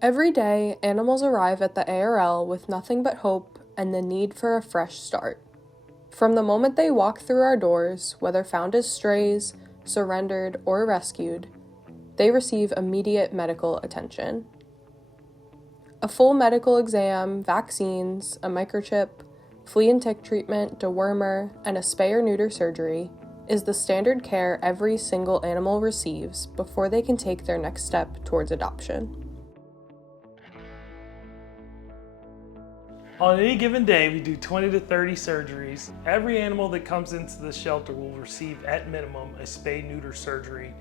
Every day, animals arrive at the ARL with nothing but hope and the need for a fresh start. From the moment they walk through our doors, whether found as strays, surrendered, or rescued, they receive immediate medical attention. A full medical exam, vaccines, a microchip, flea and tick treatment, dewormer, and a spay or neuter surgery is the standard care every single animal receives before they can take their next step towards adoption. On any given day, we do 20 to 30 surgeries. Every animal that comes into the shelter will receive, at minimum, a spay-neuter surgery,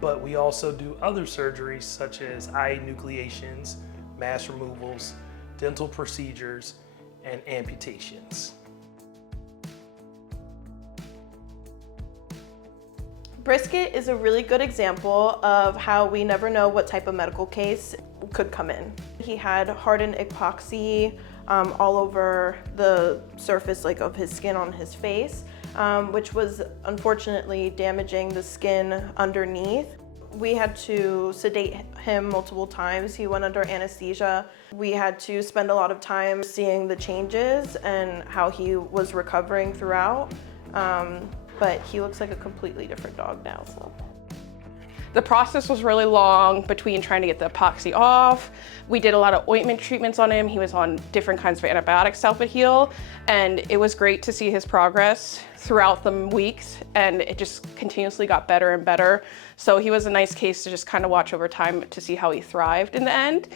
but we also do other surgeries such as eye enucleations, mass removals, dental procedures, and amputations. Brisket is a really good example of how we never know what type of medical case could come in. He had hardened epoxy all over the surface of his skin on his face, which was unfortunately damaging the skin underneath. We had to sedate him multiple times. He went under anesthesia. We had to spend a lot of time seeing the changes and how he was recovering throughout. But he looks like a completely different dog now. So. The process was really long between trying to get the epoxy off. We did a lot of ointment treatments on him. He was on different kinds of antibiotics to help it heal. And it was great to see his progress throughout the weeks, and it just continuously got better and better. So he was a nice case to just kind of watch over time to see how he thrived in the end.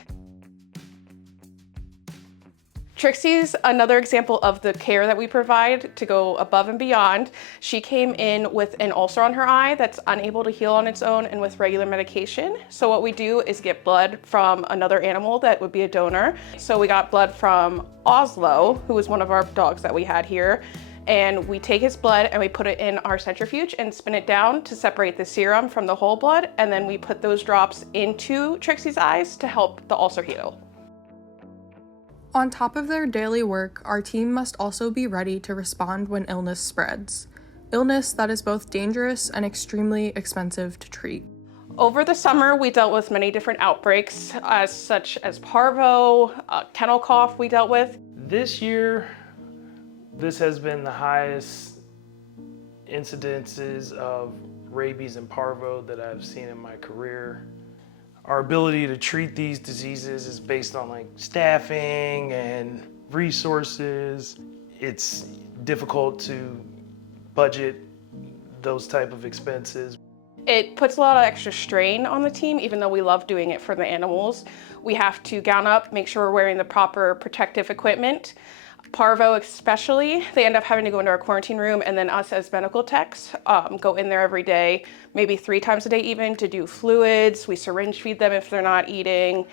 Trixie's another example of the care that we provide to go above and beyond. She came in with an ulcer on her eye that's unable to heal on its own and with regular medication. So what we do is get blood from another animal that would be a donor. So we got blood from Oslo, who was one of our dogs that we had here. And we take his blood and we put it in our centrifuge and spin it down to separate the serum from the whole blood. And then we put those drops into Trixie's eyes to help the ulcer heal. On top of their daily work, our team must also be ready to respond when illness spreads. Illness that is both dangerous and extremely expensive to treat. Over the summer, we dealt with many different outbreaks, such as parvo, kennel cough we dealt with. This year, this has been the highest incidences of rabies and parvo that I've seen in my career. Our ability to treat these diseases is based on staffing and resources. It's difficult to budget those type of expenses. It puts a lot of extra strain on the team, even though we love doing it for the animals. We have to gown up, make sure we're wearing the proper protective equipment. Parvo especially, they end up having to go into our quarantine room, and then us as medical techs go in there every day, maybe 3 times a day even, to do fluids. We syringe feed them if they're not eating,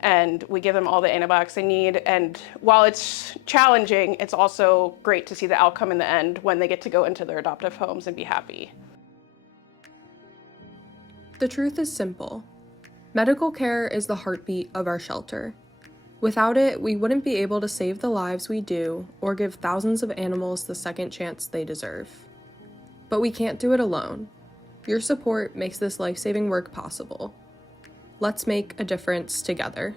and we give them all the antibiotics they need. And while it's challenging, it's also great to see the outcome in the end when they get to go into their adoptive homes and be happy. The truth is simple. Medical care is the heartbeat of our shelter. Without it, we wouldn't be able to save the lives we do or give thousands of animals the second chance they deserve. But we can't do it alone. Your support makes this life-saving work possible. Let's make a difference together.